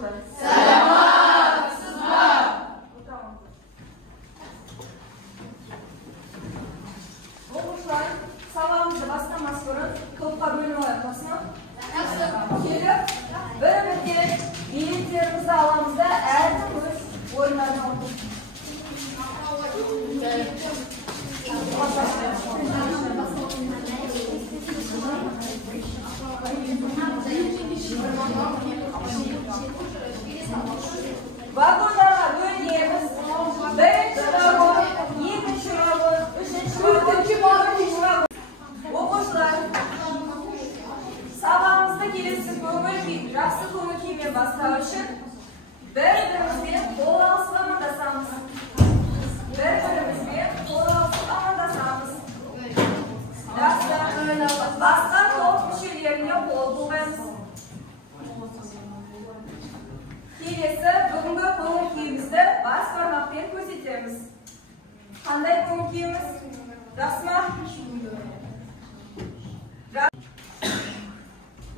оқушылар? Саламатсыз ба? Оқушылар, сабағымызды бастамас бұрын топқа бөліп алайық, басына. Келіп, бір-бірден билеттерімізді аламыз да әркім өз орындарына отырып. Вагондарға бөлінеміз. Бірінші вагон, екінші вагон, үшінші вагон. Оқушылар, сабағымызды келесі жақсы көңіл күймен бастау үшін бір-бірімізбен қол алысып амандасамыз. Жақсы, басқа топ мүшелеріне қол бұлғаймыз. Келесі бүгінгі көңіл күйімізді бас бармақпен көрсетеміз. Қандай көңіл күйіміз? Жақсы ма?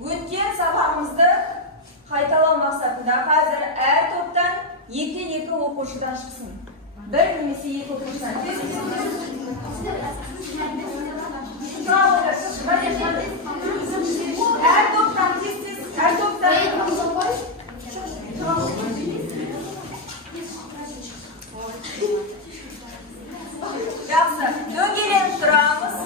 Өткен сабағымызды қайталау мақсатында қазір әр топтан екі оқушыдан шықсын. Бір немесе екі оқушыдан. Әр топтан тез-тез, әр топтан. Жақсы, дөңгеленіп тұрамыз.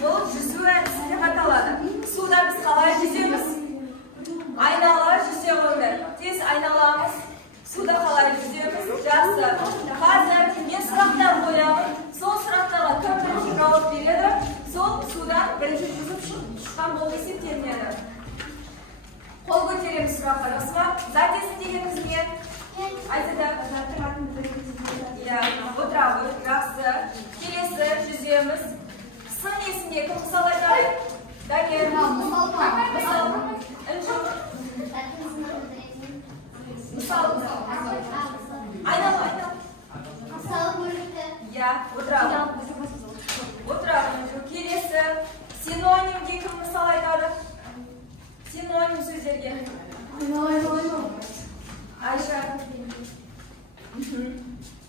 Бұл жүзу әдісі деп аталады. Суда біз қалай жүземіз? Айнала жүзе қойыңдар. Тез айналамыз. Суда қалай жүземіз? Жақсы. Қазір мен сұрақтар қоямын. Сол сұрақтарға кім бірінші жауап береді, сол судан бірінші жүзіп шыққан болып есептелінеді. Қол көтереміз сұраққа. Жақсы ма? Затесін дегеніміз не? Айтады. Отырабы. Жақсы. Келесі жүземіз. Сын есінде кім мысал айтады? Дәкен. Мысал. Мысал. Айнала. Отырабы. Келесі. Синоним кім мысал айтады? Синоним сөздерге. Айша.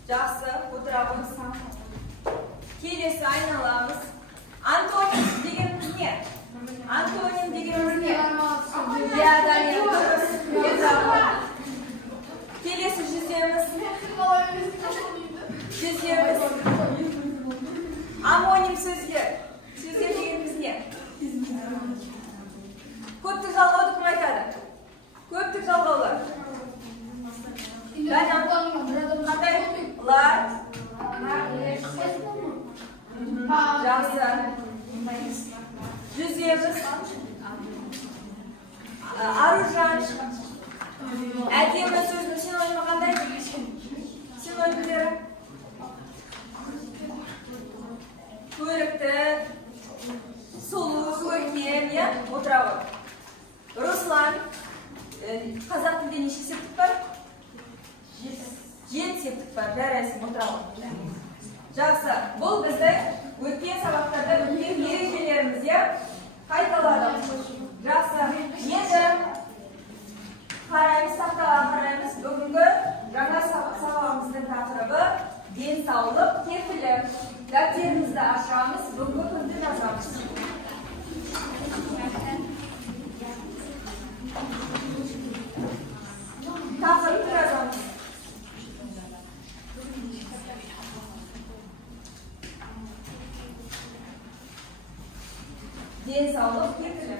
Жақсы. Отырабы. Келесі айналамыз. Антоним дегеніміз не? Келесі жүземіз. Амоним сөздер. Сөздер дегеніміз не? Көптік жалғауды кім айтады? Көптік жалғаулар. Қандай? Лар. Жақсы. Жүземіз. Аружан. Әдемі сөздің синонимі қандай? Синонимдері. Көрікті, сұлу, көркем, отырауы. Руслан. Қазақ тілде неше септік бар? 7 септік бар. Жарайсың, отырауы. Жақсы. Бұл біздің өткен сабақтарда өткен ережелеріміз, қайталады. Жақсы. Енді қараймыз, тақтаға қараймыз. Бүгінгі жаңа сабағымыздың тақырыбы денсаулық кепілі. Дәптерімізді ашамыз, бүгінгі күнді жазамыз. Тақырыпты жазамыз. Денсаулық кепілі.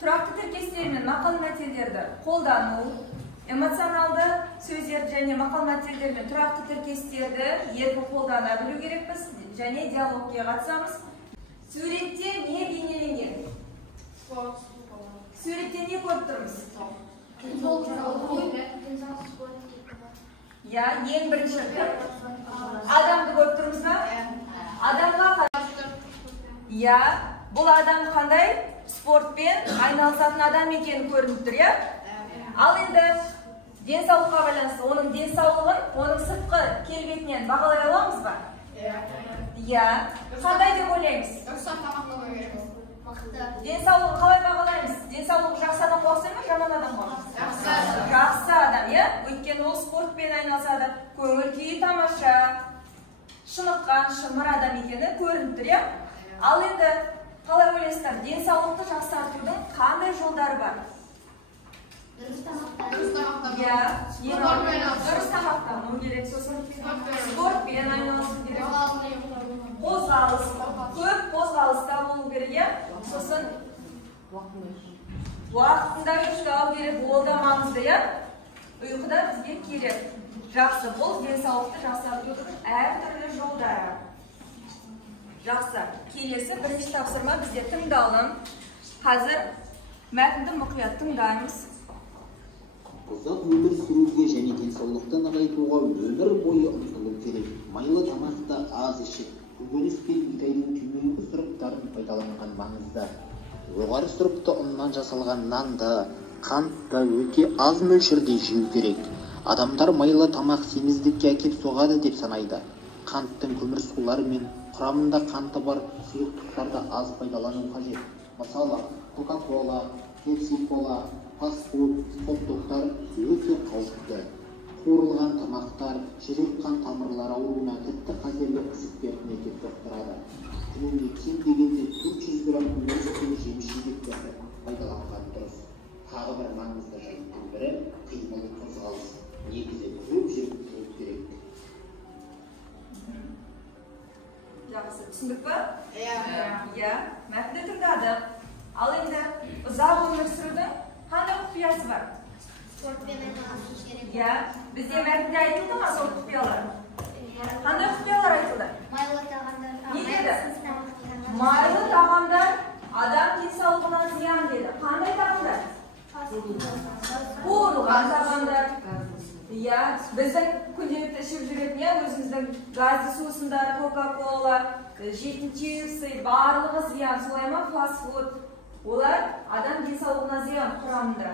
Тұрақты тіркестер мен мақал мәтелдерді қолдану, эмоционалды сөздерді және мақал-мәтелдер мен тұрақты тіркестерді еркін қолдана білу керекпіз және диалогқа қатысамыз. Суретте не бейнеленген? Суретте не көріп тұрмыз? Я, ең бірінші адамды көріп тұрмыз ба? Адамға я, бұл адам қандай спортпен айналысатын адам екені көрініп тұр, я? Ал енді денсаулыққа байланысты, оның денсаулығын, оның сыртқы келбетінен бағалай аламыз ба? Я, қандай деп ойлаймыз? Денсаулығын қалай бағалаймыз? Денсаулығы жақсы адам болса ма, жаман адам болса? Жақсы адам, я? Өйткені ол спортпен айналысады, көңіл күйі тамаша, шыныққан, шымыр адам екені көрініп тұр, я? Ал енді қалай ойлайсыздар? Денсаулықты жақсартудың қандай жолдары бар? Дұрыс тамақтану керек, сосын спортпен айналысу керек, қозғалыс, көп қозғалыста болу керек, сосын уақытында ұйықтау керек, ол да маңызды, ұйқыда бізге керек. Жақсы, бұл денсаулықты жақсартудың әртүрлі жолдары. Жақсы, келесі бірінші тапсырма бізде тыңдалым. Қазір мәтінді мұқият тыңдаймыз. Ұзақ өмір сүруге және денсаулықты нығайтуға өмір бойы ұмтылу керек. Майлы тамақты аз ішіп, көкөніс пен бидайдың төменгі сұрыптарын пайдаланған маңызды. Жоғары сұрыпты ұннан жасалған нанды, қантты өте аз мөлшерде жеу керек. Адамдар майлы тамақ семіздікке әкеп соғады деп санайды. Қанттың көмірсулары мен құрамында қанты бар сұйықтықтарды аз пайдалану қажет. Мысалы, Кока-кола, Пепси-кола, фастфуд, хот-догтар өте қауіпті. Қуырылған тамақтар жүрек қан тамырлары ауруына, тіпті қатерлі ісіктеріне әкеп соқтырады. Күніне кем дегенде 400 грамм көкөніс пен жеміс-жидектерді пайдаланған дұрыс. Тағы бір маңызды жайттың бірі қимыл қозғалыс. Негізі көп жүріп тұру керек. Жақсы, түсіндік па? Иә, мәтінді тыңдадық. Ал енді ұзақ өмір сүрудің қандай құпиясы бар? Спортпен айналысу керек. Иә, бізде мәтінде айтылды ма сол құпиялар? Қандай құпиялар айтылды? Майлы тағамдар. Не деді? Майлы тағамдар адам денсаулығына зиян деді. Қандай тағамдар? Қуырылған тағамдар. Иә, біздің күнделікті ішіп жүретін, өзіміздің газды сусындар, Кока-кола, жейтін чипсы, барлығы зиян, солай ма? Фастфуд. Олар адам денсаулығына зиян құрамында.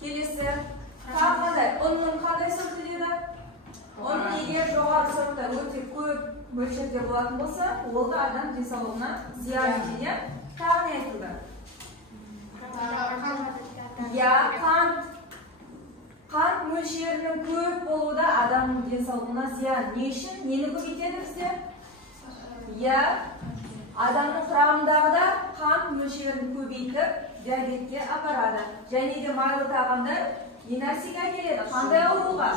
Келесі, қандай? Ұнның қандай сұрты деді? Ұн егер жоғары сұртта өте көп мөлшерде болатын болса, ол да адам денсаулығына зиян дейді. Тағы не айтылды? Я, қант мөлшерінің көп болуы да адамның денсаулығына зиян. Не үшін? Нені көбейтеді бізде? Я, адамның құрамындағы да қант мөлшерін көбейтіп, диабетке апарады. Және де майлы тағамдар не нәрсеге әкеледі? Қандай ауруға?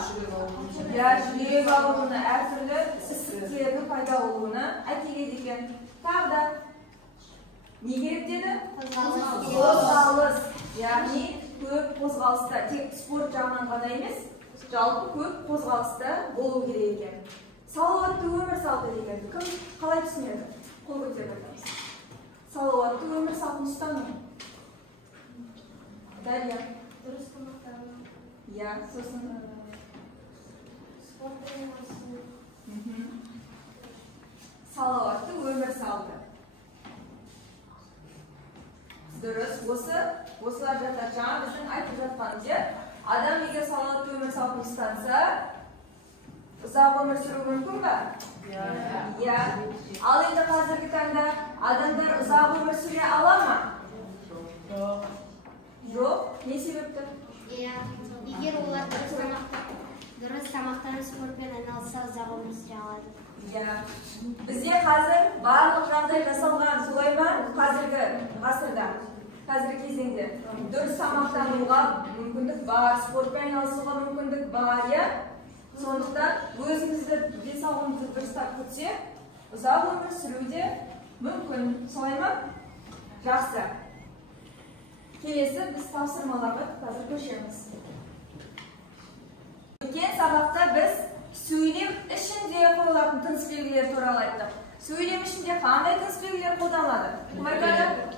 Я, жүрек ауруына, әртүрлі ісіктердің пайда болуына әкеледі екен. Тағы да не керек деді? Қозғалыс. Яғни көп қозғалыста, тек спорт жағынан ғана емес, жалпы көп қозғалыста болу керек екен. Салауатты өмір салты дегенді кім қалай түсінеді? Қол көтеріп айтамыз. Салауатты өмір салтын ұстану. Дария. Дұрыс тамақтану. Я, сосын. Спортпен айналысу. Салауатты өмір салты. Дұрыс, осылар жатар. Жаңа біздің айтып жатқанымыз, адам егер салауатты өмір салтын ұстанса, ұзақ өмір сүру мүмкін ба? Иә. Ал енді қазіргі таңда адамдар ұзақ өмір сүре ала ма? Жоқ. Не себепті? Егер олар дұрыс тамақтанып спортпен айналысса, ұзақ өмір сүре алады. Иә. Бізде қазір барлық жағдай жасалған, солай ма? Қазіргі ғасырда, қазіргі кезеңде дұрыс тамақтануға мүмкіндік бар, спортпен айналысуға мүмкіндік бар, иә? Сондықтан өзімізді денсаулығымызды дұрыстап күтсек, ұзақ өмір сүруде мүмкін, солай ма? Жақсы. Келесі біз тапсырмаларға қазір көшеміз. Өткен сабақта біз сөйлем ішінде қойылатын тыныс белгілері туралы айттық. Сөйлем ішінде қандай тыныс белгілері қолданылады? Кім айтады?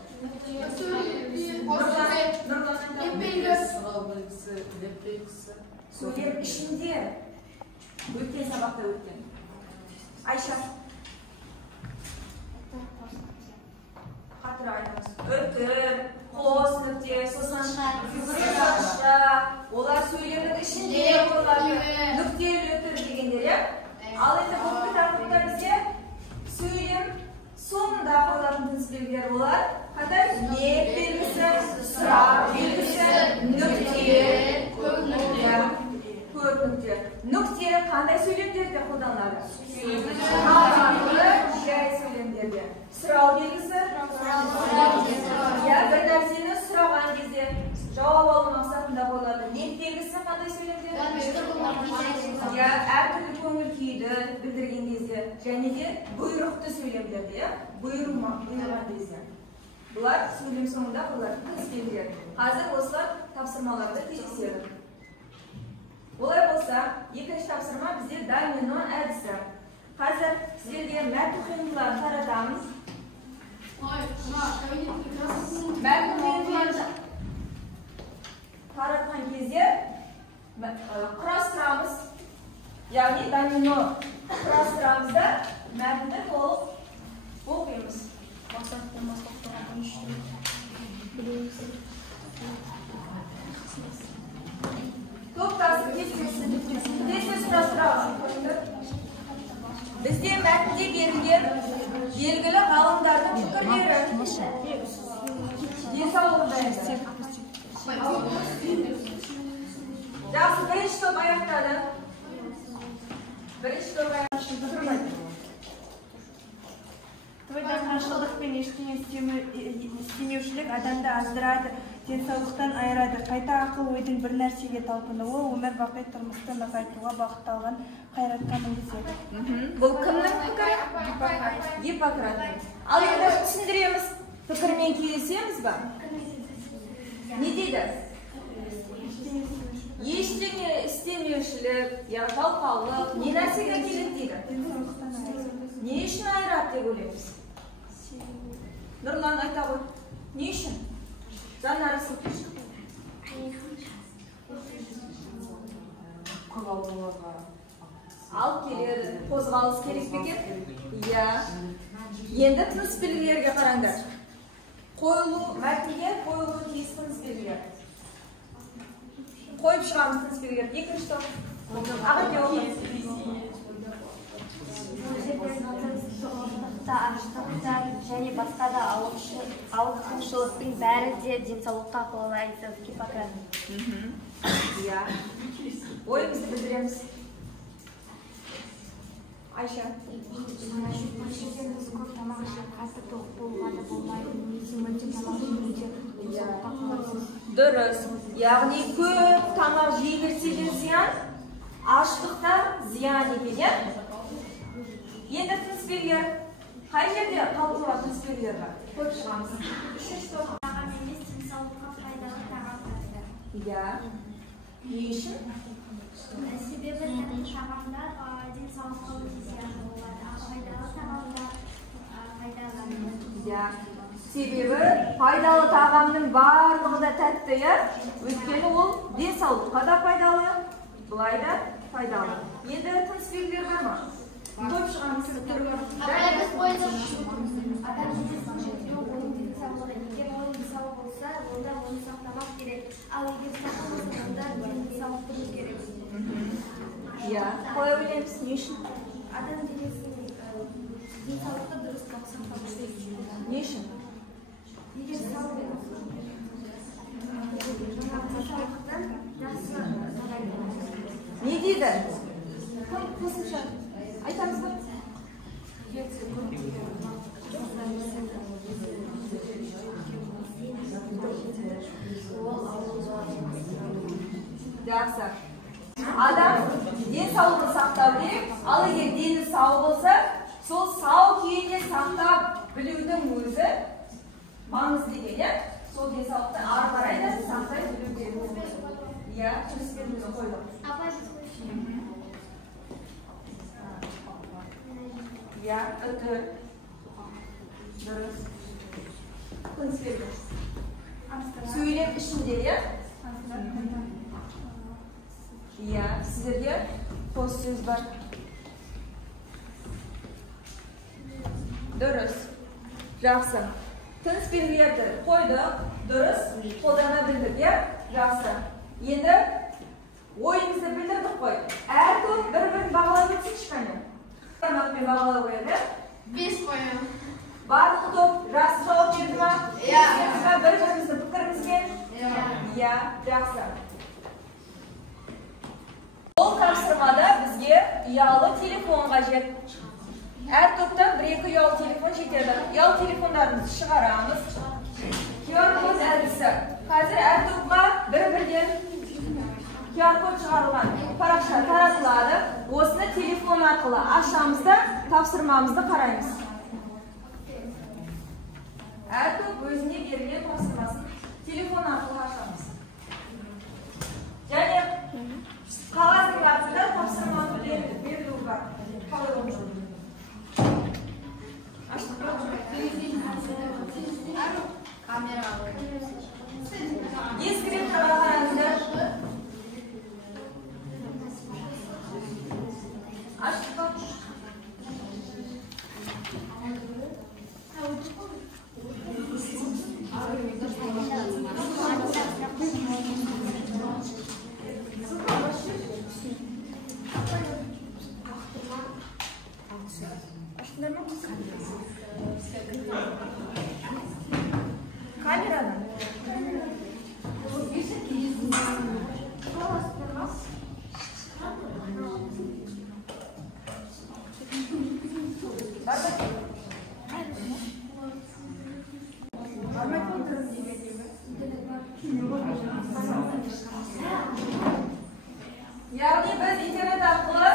Сөйлем ішінде. Өткен сабақта өткен. Айша. Қатыр айтыңыз. Өткір, қос нүкте, сосын шақша. Олар сөйлемнің ішінде қойылады. Нүктелі өтір дегендер, иә? Ал енді бүгінгі тақырыпта бізде сөйлем соңында қойылатын тыныс белгілері олар. Қандай? Не белгісі, сұрақ белгісі, нүкте, көп нүкте. Нүкте қандай сөйлемдерде қолданылады? Жай сөйлемдерде. Сұрау белгісі? Бір нәрсені сұраған кезде жауап алу мақсатында қойылады. Не белгісі қандай сөйлемде? Әртүрлі көңіл күйді білдірген кезде, және де бұйрықты сөйлемдерде, бұйырған кезде. Бұлар сөйлем соңында қойылатын тыныс белгілері. Қазір осылар тапсырмаларды кездеседі. Олай болса, екінші тапсырма бізде домино әдісі. Қазір сіздерге мәтін қиындыларын таратамыз. Мәтін қиындыларды таратқан кезде құрастырамыз. Яғни домино құрастырамыз да мәтінді толық оқимыз. Топтасып кестесі құрастырамыз. Бізде мәтінде берілген белгілі ғалымдардың пікірлері. Денсаулығында енді. Жақсы, бірінші топ аяқтады. Бірінші топ аяқтады. Тойданғаншылдық пен ештеңе істемеушілік адамды аздырады, денсаулықтан айырады. Қайта ақыл ойдың бір нәрсеге талпынуы өмір бақи тұрмысты нығайтуға бағытталған қайратқа мінгізеді. Бұл кімнің пікірі? Гиппократтың. Ал енді түсіндіреміз. Пікірмен келісеміз ба? Не дейді? Ештеңе істемеушілік, жалқаулық, не нәрсеге келеді дейді? Не үшін айырады деп ойлаймыз? Нұрлан айта ғой. Не үшін? Жанары сылтыш. Алып келеді, қозғалыс керек пе екен? Иә. Енді тыныс белгілерге қараңдар. Мәтінге қойылу тиіс тыныс белгілер. Қойып шығамыз тыныс белгілер. Екінші топ. Аға деп оқыңыз. Аштықта және басқа да ауытқушылықтың бәрі де денсаулыққа қолайлы. Гиппократ. Иә. Ойымызды білдіреміз. Айша. Дұрыс. Яғни көп тамақ жей берсе де зиян, аштықта зиян екен. Енді тыныс белгілер. Қай жерде қалдыруға тыныс белгілер бар? Көп шығамыз. Үшінші топ. Тағам емес, денсаулыққа пайдалы тағамдар. Иә. Не үшін? Себебі тағамдар денсаулыққа өте зияны болады. Пайдалы тағамдар пайдалы. Иә. Себебі пайдалы тағамның барлығы да тәтті, иә? Өйткені ол денсаулыққа да пайдалы, былай да пайдалы. Енді тыныс белгілер бар ма? Көп шығамыз. Адам егер ойын денсаулық болса, онда оны сақтамақ керек. Ал егер сақтамаса, онда денсаулық тұру керек. Иә, қоя білеміз, не үшін? Адам денсаулықты дұрыс сақтамақ керек. Не үшін? Егер денсаулықтан жақсы не дейді? Қосымша айтамыз ба? Жақсы. Адам денсаулығын сақтау керек, ал егер дені сау болса, сол сау күйінде сақтап білудің өзі маңызды екен, сол денсаулықты ары қарай да сақтай білу керек. Иә, түсініктерді қойдық. Ya, ötür. Dürüst. Tınç veririz. Söylep işinde ya. Ya, sizlerge post söz var. Dürüst. Жақсы. Tınç belgilerdi. Koyduk. Dürüst. Қолдanabildik ya. Жақсы. Енді ойымызды білдірдік қой. Әр топ бір-бірін бағалап өтсінші қане. Форматпен бағалап қояды. 5 қоям. Барлық топ жақсы жауап берді ма? Иә. Бір-бірімізді пікірімізге? Иә. Жақсы. Бұл тапсырмада бізге ұялы телефон қажет. Әр топтан 1-2 ұялы телефон жетеді. Ұялы телефондарымызды шығарамыз. QR-код әдісі. Қазір әр топқа бір-бірден QR-код шығарылған парақша таратылады. Осыны телефон арқылы ашамыз да тапсырмамызды қараймыз. Әр топ өзіне берілген тапсырмасын телефон арқылы ашамыз. Және қағаздың артында тапсырманы берілуі бар. Қалай olur? Аштық ба? Камера алып. Ескірек қараңыздар. Аштық ба? Kameradan. Яғни біз интернет арқылы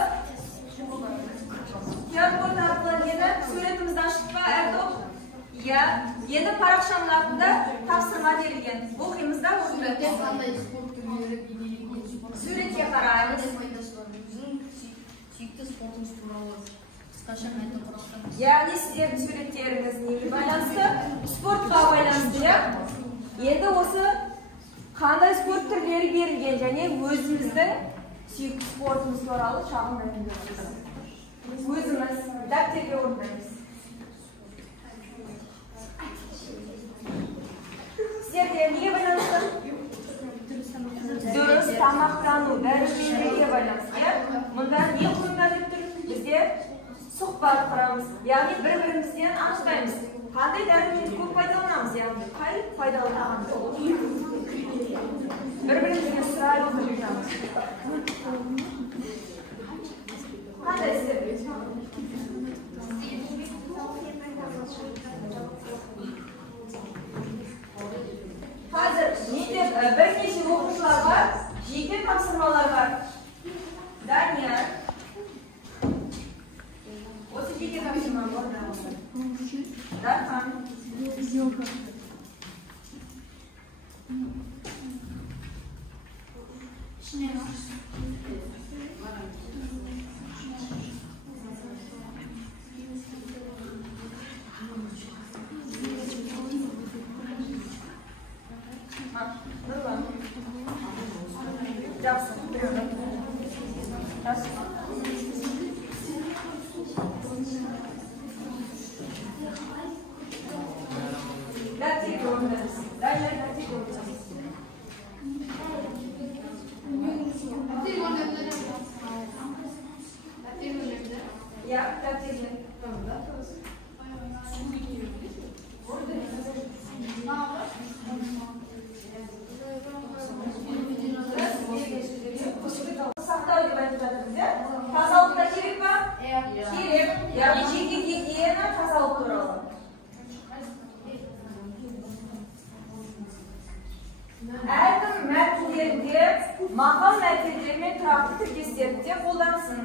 QR-код арқылы нені суретімізді аштық па әр топ? Иә, енді парақшаның артында тапсырма берілген. Оқимыз да Суретте қандай спорт түрлері бейнеленген? Суретке қараймыз. Сүйікті спортыңыз туралы қысқаша айтып тұрсаңыз. Яғни сіздердің суреттеріңіз неге байланысты? Спортқа байланысты, иә? Енді осы қандай спорт түрлері берілген және өзіміздің сүйікті спортымыз туралы шағын мәлімдеп өзіміз дәптерге орындаймыз. Сіздерде неге байланысты? Дұрыс тамақтану, дәрумендерге байланысты, иә? Мұнда не құрымдар деп тұр? Бізде сұхбат құрамыз, яғни бір-бірімізден анықтаймыз. Қандай дәруменді көп пайдаланамыз, яғни қай пайдалы тағамды? Бір-бірімізден сұрай отырмыз. Қандай істер? Қазір бірнеше оқушылар бар, жеке тапсырмалар бар. Данияр. Осы жеке тапсырма бар. Дархан. Жақсы, біреуді. Жақсы. Дәптерге орындаймыз. Дәлер дәптерге орындаймыз. Я, дәптерге. Сақтау деп айтып жатырмыз, иә? Тазалықта керек па? Керек. Яғни жеке гигиена тазалық туралы. Әркім мәтіндерінде мақал мәтіндері мен тұрақты тіркестерді қолдансын.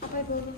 Апай болду.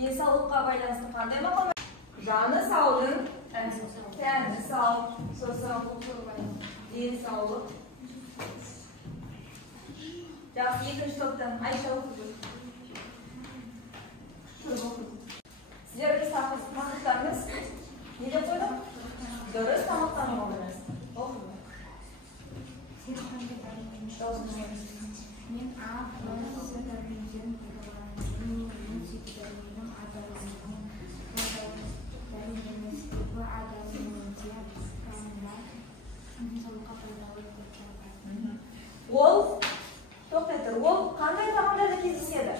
Денсаулыққа байланысты қандай мақал? Жаны саудың тәні сау. Денсаулық. Жақсы, екінші топтан Айша оқыды. Сіздердің тақырыптарыңыз не деп қойдық? Дұрыс тамақтануға байланысты. Оқыды. Мен Ол, тоқтай тұр, ол қандай тағамдарда кездеседі?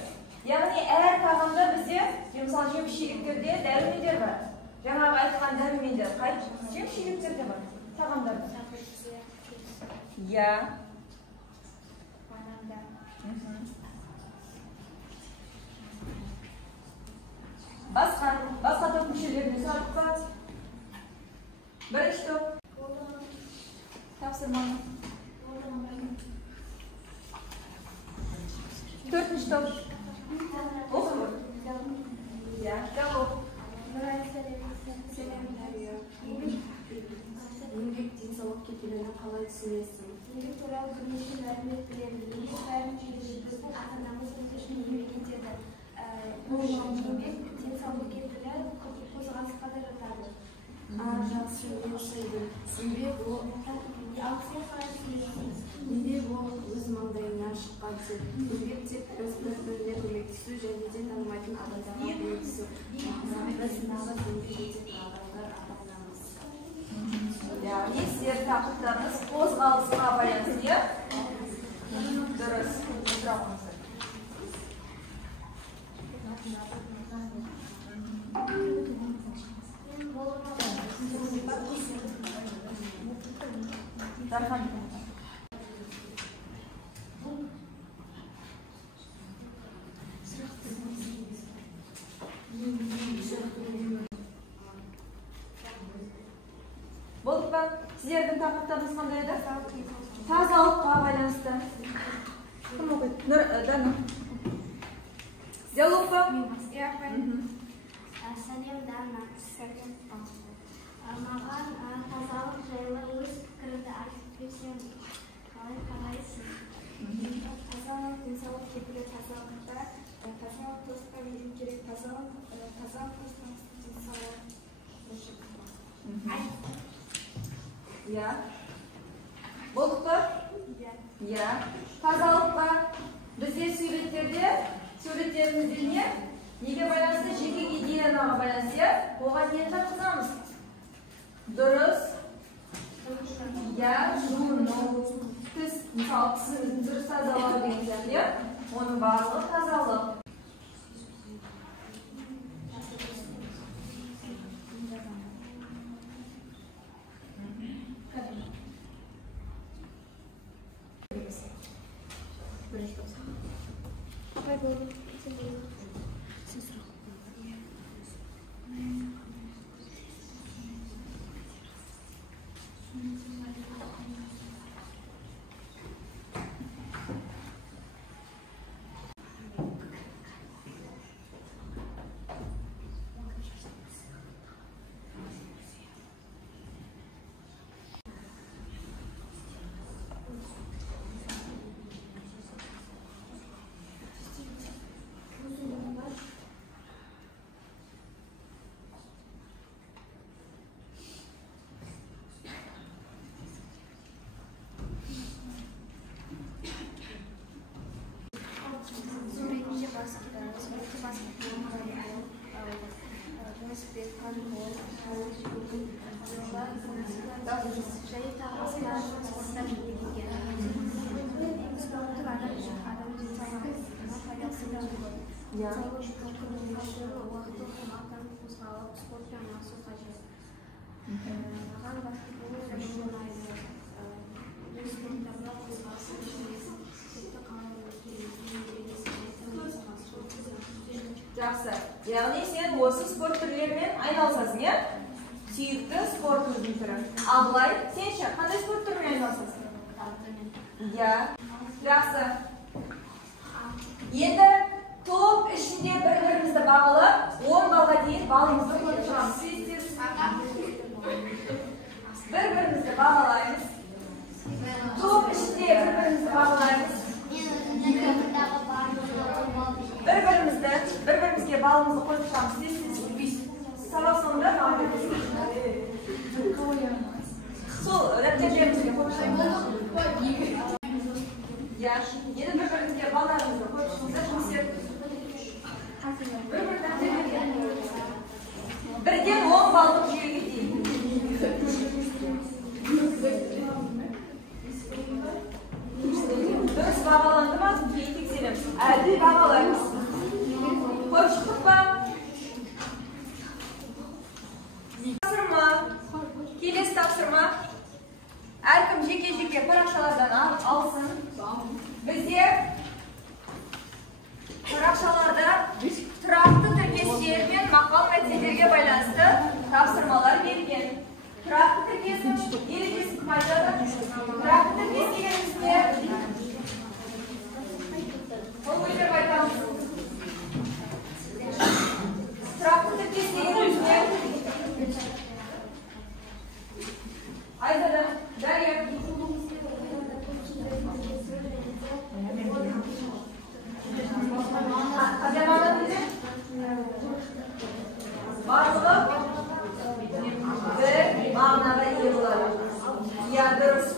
Яғни әр тағамда бізде, мысалы жеміс-жидектерде дәрумендер бар. Жаңағы айтқан дәрумендер қай жеміс-жидектерде бар? Тағамдарда. Иә. Басқа топ мүшелеріне сұрап қалады. Бірінші топ. Тапсырманы. Төртінші топ. Оқы. Иә, жауап. еңбек денсаулық кепілін қалай түсінесің? Еңбек туралы бірнеше мәлімет береді. Еңбек бәрін жүйелі біздің ата-анамыз өтешін еңбек етеді. Еңбек денсаулық кепілі қозғалысқа да жатады. Жақсы, мен шайдым. Еңбек ол өз маңдайынан шыққан тек. Еңбек тек өз бір-біріне көмектесу және де танымайтын адамдарға көмектесу. Біз нағыз еңбек ететін адамдар ата-анамыз. Яғни сіздер тақырыптарыңыз қозғалысқа байланысты. Дұрыс. Сұрағыңыздар. Дархан. Болып па? Сіздердің тақырыптарыңыз қандай еді? Тазалыққа байланысты. Кім оқиды? Дана. Сіздер оқып па? Сәлем Дана. Сәлем. Маған тазалық жайлы өз пікірімді айтып берсең, қалай қарайсың? Тазалық, денсаулық кепілі тазалықта, тазалық достқа беру керек, тазалық достың денсаулық. Иә. Болып па? Иә. Тазалыққа бізде суреттерімізде не? Неге байланысты? Жеке гигиенаға байланысты. Оған нені жатқызамыз? Дұрыс. Иә, жуыну. Тіс, мысалы, тісіміздің дұрыс тазалау деген сияқты. Оның барлығы тазалық. Апай болду. велосипед, гандбол, йога, және тағы басқа спорттар жөнделген. Спорттық адам денсаулығына пайдасы да зор. Денсаулық спорттың уақыты қонақтан қозғалып спортпен айналысу қажет. Маған баскетбол өте ұнайды. Бұл спорттарда қозғалыс үшін тіпті Жақсы. Яғни сен осы спорт түрлерімен айналысасың, иә? Сүйікті спортыңыздың түрі. Абылай, сен ше, қандай спорт түрімен айналысасың? Иә. Жақсы. Енді топ ішінде бір-бірімізді бағалап, 10 балға дейін балымызды қойып тұрамыз. Бір-бірімізді бағалаймыз. Топ ішінде бір-бірімізді бағалаймыз. Бір-бірімізге балымызды қойып тұрамыз. Сабақ соңында маған сол дәптерлерімізге қойып тұрамыз. Енді бір-бірімізге балдарымызды қойып тұрамыз. Бірден 10 балдық жүйеге дейін. Дұрыс бағаланды ма? Кейін тексереміз. Әлде бағалаймыз. Қойып шықтық па? Тапсырма. Келесі тапсырма. Әркім жеке-жеке парақшалардан алсын. Бізде парақшаларда тұрақты тіркестер мен мақал мәтелдерге байланысты тапсырмалар берген. Тұрақты тіркестің ережесін кім айтады? Тұрақты тіркес дегенімізде ол өздері айтамыз. Тұрақты тіркес дегенімізде айтады. Дарья. Қандай мағына дейді? Барлығы бір мағынаға ие болады. Иә, дұрыс.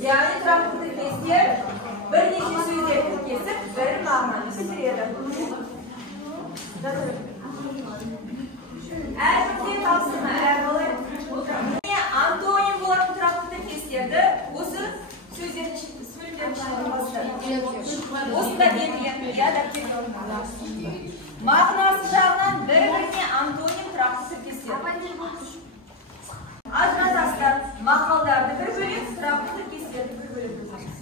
Яғни тұрақты тіркестер бірнеше сөздер тіркесіп, бір мағынаны білдіреді. Әркімде тапсырма, әрқалай. Антоним болатын тұрақты тіркестерді осы сөздердің ішінде бастырды. Осында берілген дәптер. Мағынасы жағынан бір-біріне антоним тұрақты тіркестер. Ажыратасыздар, мақалдарды бір бөлек, тұрақты тіркестерді бір бөлек бөлесіз.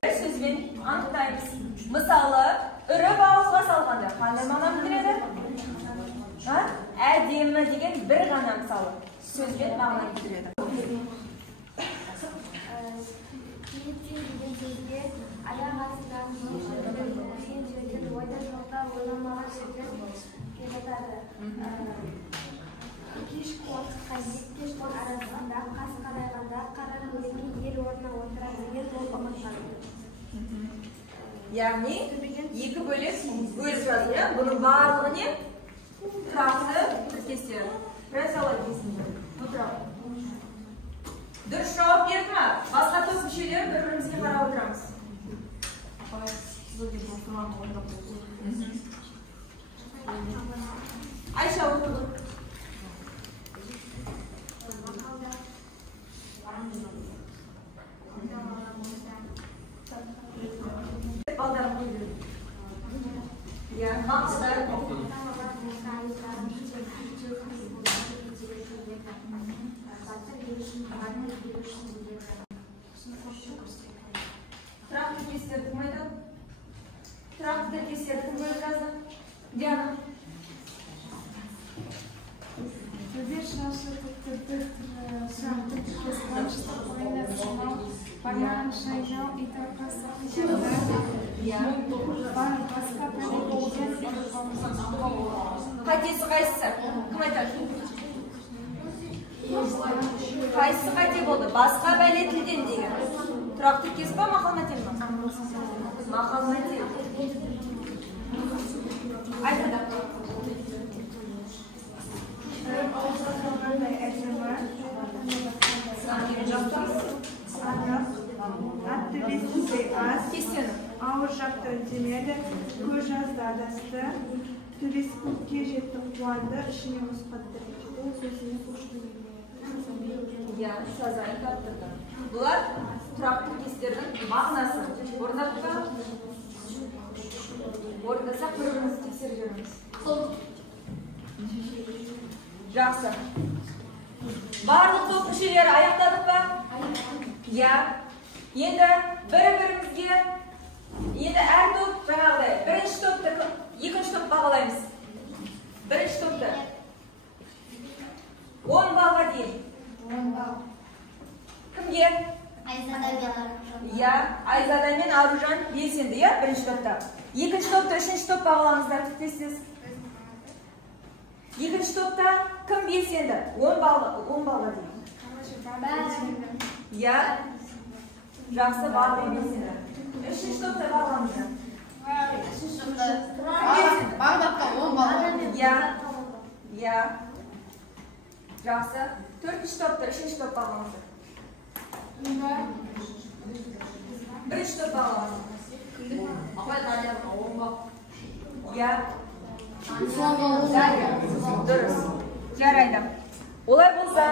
Бір сөзбен анықтаймыз. Мысалы, үріп ауызға салғанда қандай мағына білдіреді? Әдемі деген бір ғана мысалы сөзбен мағына білдіреді. Кенеттен деген сөзге аяқ астынан деген жерден ойда жоқта ойламаған жерден келеді. Екі шпорт арасында қас қарайғанда қара көлеңке ел орнына отыра деген ол ұмытқан. Яғни екі бөлек бөліп жазды. Бұның барлығы не? Тұрақты тіркестер. Фразеология кезінде. Дұрыс жауап берді ме? Басқа топ мүшелері бір-бірімізге қарап отырамыз. Айша оқыды. Балдарым қойды. Мақсыдар. Тұрақты тіркестерді кім айтады? Тұрақты тіркестерді кім бөліп жазды? Диана. Теперь наша тұрақты тіркес қаншықты қойында сынау, банан, шайнау, итарқасы басқа Қатесі қайсысы? Кім айтады? Қайсысы қате болды? Басқа бәле тілден деген. Тұрақты тіркес па, мақал мәтел ма? Мақал мәтел. Айтады. төбесінде аз, Кестені. ауыр жақты үндемеді, көз жазды адасты, төбесі көкке жетті қуанды, ішіне мұз қатты. Ол сөзіне қошты Я сазайын таптырды. Бұлар тұрақты кестердің мағынасы. Орнатқа орындасақ бір-бірімізді тексергеніміз. Жақсы. Барлық топ мүшелері аяқтадық па? Я. Енді бір-бірімізге әр топ жаңағыдай бірінші топты, екінші топ бағалаймыз. Бірінші топты 10 балға дейін. Кімге? Айзада мен Аружан белсенді, бірінші топта. Екінші топта, үшінші топ бағаламыздар, тез-тез. Екінші топта кім белсенді? 10 балға дейін. Жақсы, барлығы белсенді. Үшінші топта бағаламыздар. Үшінші топта Бағдатқа 10 балға. Жақсы. Төртінші топта, үшінші топ бағаламыздар. Бірінші топ бағаламыздар. Апай Далияға 10 бал. Дұрыс. Жарайды. Олай болса,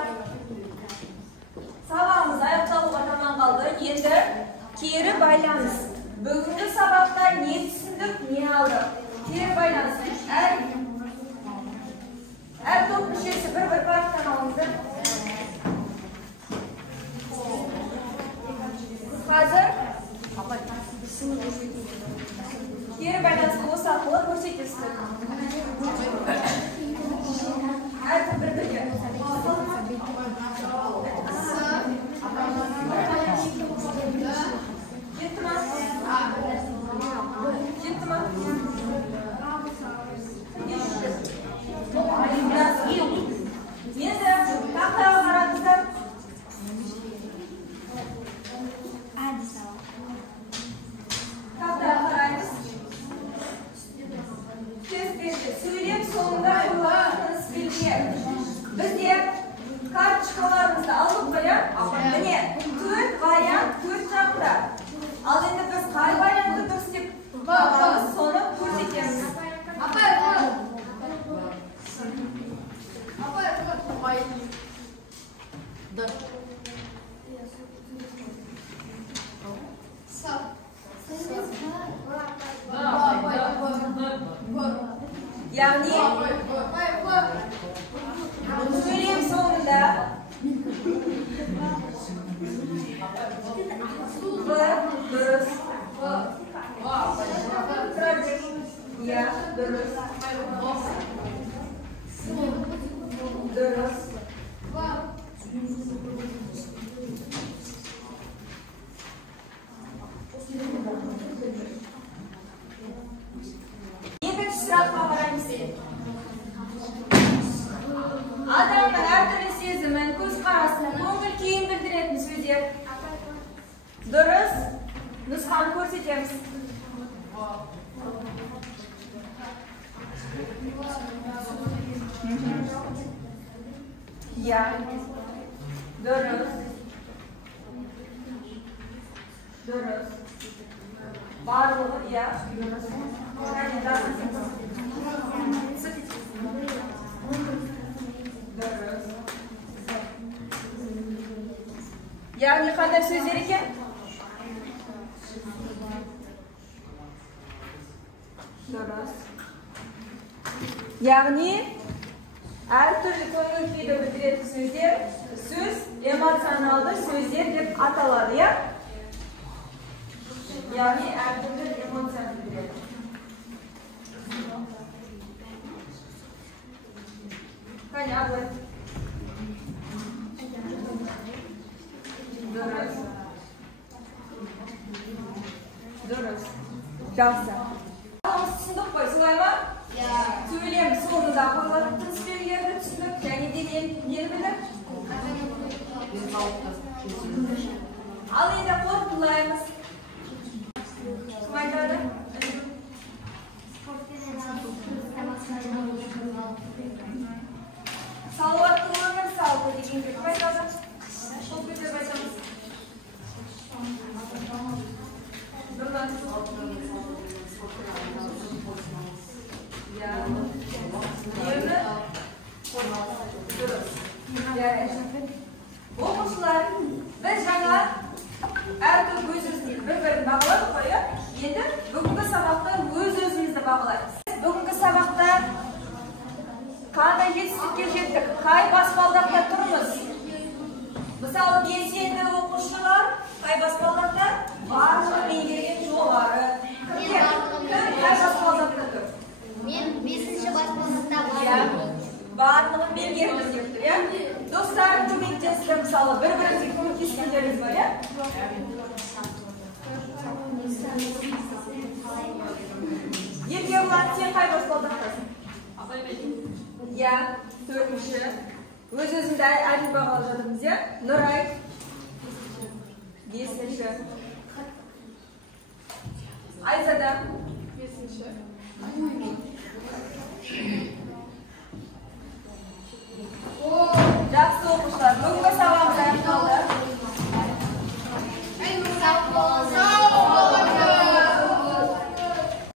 сабағымыз аяқталуға таман қалды. Енді кері байланыс. Бүгінгі сабақта не түсіндік, не алдық? Кері байланыс. Әр топ мүшесі бір-бір парақтан алыңыздар. Қазір кері байланысты осы арқылы көрсетесіздер. Әркім бір-бірге. Жетті ма? Жетті ма? Енді тақтаға қараңыздар. Тақтаға қараймыз. Сөйлем соңында қойылған тыныс белгі. Бізде карточкаларымызды алдық қоя. Міне, 4 вариант 4 жақта. Ал енді біз қай вариантты дұрыс деп бағамыз, соны көрсетеміз. Апай, яғни сөйлем соңында дұрыс. Дұрыс. Дұрыс. Екінші сұраққа қараймыз. Адамның әртүрлі сезімін, көзқарасын, көңіл күйін білдіретін сөздер. Дұрыс. Нұсқаны көрсетеміз. Дұрыс. Дұрыс. Барлығы, дұрыс. Дұрыс. Яғни қандай сөздер екен? Дұрыс. Яғни әртүрлі көңіл күйді білдіретін сөздер, сөз эмоционалды сөздер деп аталады, яғни әртүрлі эмоцияны білдіреді. Қане, абылай. Дұрыс. Дұрыс. Жақсы. Түсіндік қой, солай ма? Сөйлем соңында қойылатын тыныс белгілерді түсіндік, және де нені білдік? Ал енді қорытындылаймыз. Кім айтады? Салауатты өмір салты дегенде кім айтады? Сол кезде айтамыз. Оқушылар, біз жаңа әртүрлі өз-өзімізді бір-бірін бағаладық қой, енді бүгінгі сабақта өз-өзімізді бағалаймыз. Бүгінгі сабақта қандай жетістікке жеттік, қай баспалдақта тұрмыз? Мысалы, белсенді оқушылар қай баспалдақта? Барлығы меңгерген жоғары. Қай баспалдақта тұр? Мен 5-ші баспалдақта Барлығын меңгердім деп тұр, иә? Достарым көмектесті, мысалы, бір-біріңізге көмектескендеріңіз бар, иә? Еркебұлан, сен қай баспалдақтасың? Иә, 4-ші. Өз-өзімді әлі бағалап жатырмыз, иә? Нұрай, 5-ші. Айзада, 5-ші.